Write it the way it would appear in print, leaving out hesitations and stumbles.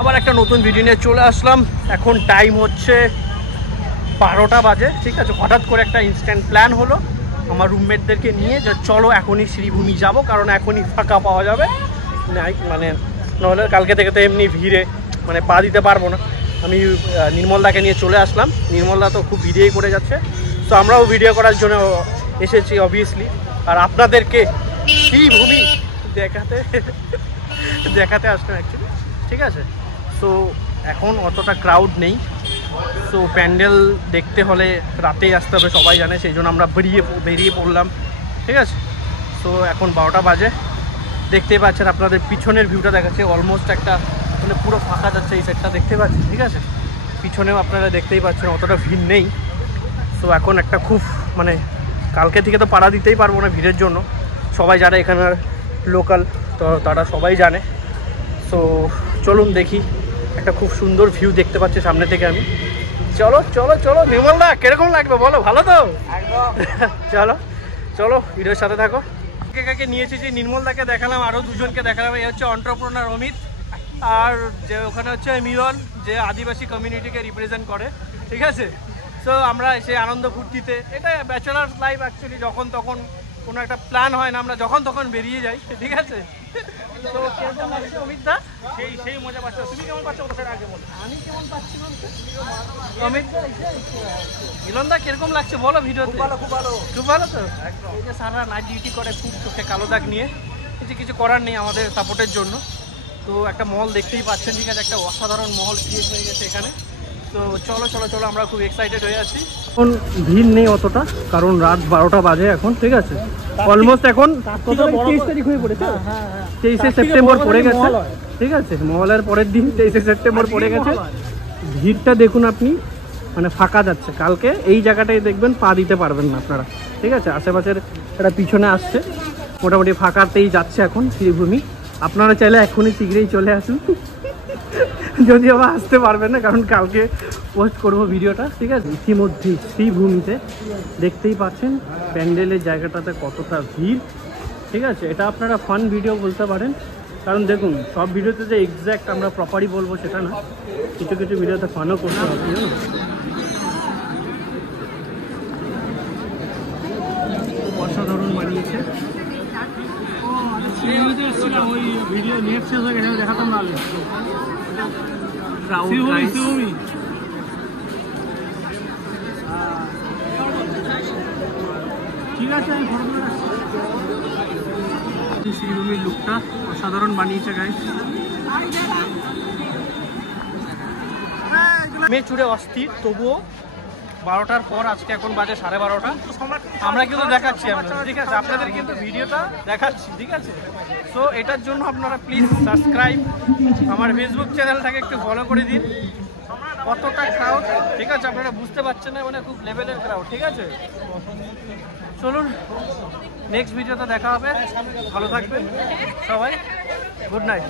আবার একটা নতুন ভিডিও নিয়ে চলে আসলাম। এখন টাইম হচ্ছে 12টা বাজে, ঠিক আছে। হঠাৎ করে একটা ইনস্ট্যান্ট প্ল্যান হলো আমার রুমমেটদেরকে নিয়ে যে চলো এখনই শ্রীভূমি যাব, কারণ এখনই ফাঁকা পাওয়া যাবে, মানে নাহলে কালকে থেকে তো এমনি ভিড়ে মানে পা দিতে পারবো না। আমি নির্মলদাকে নিয়ে চলে আসলাম। নির্মলদা তো খুব ভিডিওই করে যাচ্ছে, তো আমরাও ভিডিও করার জন্য এসেছি অবভিয়াসলি, আর আপনাদেরকে শ্রীভূমি দেখাতে আসলাম অ্যাকচুয়ালি, ঠিক আছে। সো এখন অতটা ক্রাউড নেই, সো প্যান্ডেল দেখতে হলে রাতেই আসতে হবে, সবাই জানে, সেই জন্য আমরা বেরিয়ে পড়লাম, ঠিক আছে। সো এখন 12টা বাজে, দেখতেই পাচ্ছেন, আপনাদের পিছনের ভিউটা দেখাচ্ছে, অলমোস্ট একটা মানে পুরো ফাঁকা যাচ্ছে এই সাইডটা, দেখতে পাচ্ছেন, ঠিক আছে। পিছনেও আপনারা দেখতেই পাচ্ছেন অতটা ভিড় নেই। সো এখন একটা খুব মানে কালকে থেকে তো পাড়া দিতেই পারবো না ভিড়ের জন্য, সবাই যারা এখানের লোকাল তো তারা সবাই জানে। সো চলুন দেখি, একটা খুব সুন্দর ভিউ দেখতে পাচ্ছি সামনে থেকে আমি। চলো চলো চলো, নির্মলদা কিরকম লাগবে বলো, ভালো তো? চলো চলো, ভিডিওর সাথে থাকো। কাকে নিয়েছি যে নির্মলদাকে দেখালাম, আরও দুজনকে দেখালাম। এই হচ্ছে এন্টারপ্রেনার অমিত, আর যে ওখানে হচ্ছে মিলন, যে আদিবাসী কমিউনিটিকে রিপ্রেজেন্ট করে, ঠিক আছে। সো আমরা সেই আনন্দ ফুর্তিতে, এটা ব্যাচেলার লাইফ অ্যাকচুয়ালি, যখন তখন কোনো একটা প্ল্যান হয় না, আমরা যখন তখন বেরিয়ে যাই, ঠিক আছে। তো কেমন লাগছে অমিতদা? সেই মজা পাচ্ছ, তুমি কেমন পাচ্ছ ওদের আগে বলো। আমি কেমন পাচ্ছি বলতে অমিত মিলনদা কিরকম লাগছে বলো ভিডিওতে? খুব ভালো খুব ভালো তো। এই যে সারা নাইট ডিউটি করে, খুব চোখে কালো দাগ নিয়ে, কিছু করার নেই আমাদের সাপোর্টের জন্য। তো একটা মহল দেখতেই পাচ্ছেন, ঠিক আছে, একটা অসাধারণ মহল ক্রিয়েট হয়ে গেছে এখানে। তো চলো চলো চলো, আমরা খুব এক্সাইটেড হয়ে আছি। এখন ভিড় নেই অতটা, কারণ রাত 12টা বাজে এখন, ঠিক আছে। অলমোস্ট এখন 23 তারিখ হয়ে পড়েছে, 23শে সেপ্টেম্বর পড়ে গেছে, ঠিক আছে। মহলের পরের দিন 23শে সেপ্টেম্বর পড়ে গেছে। ভিড়টা দেখুন আপনি, মানে ফাঁকা যাচ্ছে। কালকে এই জায়গাটায় দেখবেন পা দিতে পারবেন না আপনারা, ঠিক আছে। আশেপাশের এটা পিছনে আসছে, মোটামুটি ফাঁকাতেই যাচ্ছে এখন শ্রীভূমি। আপনারা চাইলে এখনই শীঘ্রই চলে আসুন, যদি আবার আসতে পারবেন না, কারণ কালকে পোস্ট করবো ভিডিওটা, ঠিক আছে। ইতিমধ্যেই শ্রীভূমিতে দেখতেই পাচ্ছেন প্যান্ডেলের জায়গাটাতে কতটা ভিড়, ঠিক আছে। এটা আপনারা ফান ভিডিও বলতে পারেন, কারণ দেখুন সব ভিডিওতে যে এক্স্যাক্ট আমরা প্রপারই বলবো সেটা না, কিছু কিছু ভিডিওতে ফানও করতে হবে, জানো। অসাধারণ বানিয়েছে। ওই ভিডিও নেট শেষ হয়ে গেছে, দেখাতাম না। ঠিক আছে, আমি ফটো করে রাখছি। শ্রীভূমির লুকটা অসাধারণ বানিয়েছে গাইস। মেয়ে চুড়ে অস্থির, তবুও 12টার পর, আজকে এখন বাজে 12:30, আমরা কিন্তু দেখাচ্ছি, ঠিক আছে, আপনাদের কিন্তু ভিডিওটা দেখাচ্ছি, ঠিক আছে। সো এটার জন্য আপনারা প্লিজ সাবস্ক্রাইব, আমার ফেসবুক চ্যানেলটাকে একটু ফলো করে দিন। কতটা ক্রাউড, ঠিক আছে, আপনারা বুঝতে পারছেন না, মানে খুব লেভেলের ক্রাউড, ঠিক আছে। চলুন নেক্সট ভিডিওতে দেখা হবে, ভালো থাকবেন সবাই, গুড নাইট।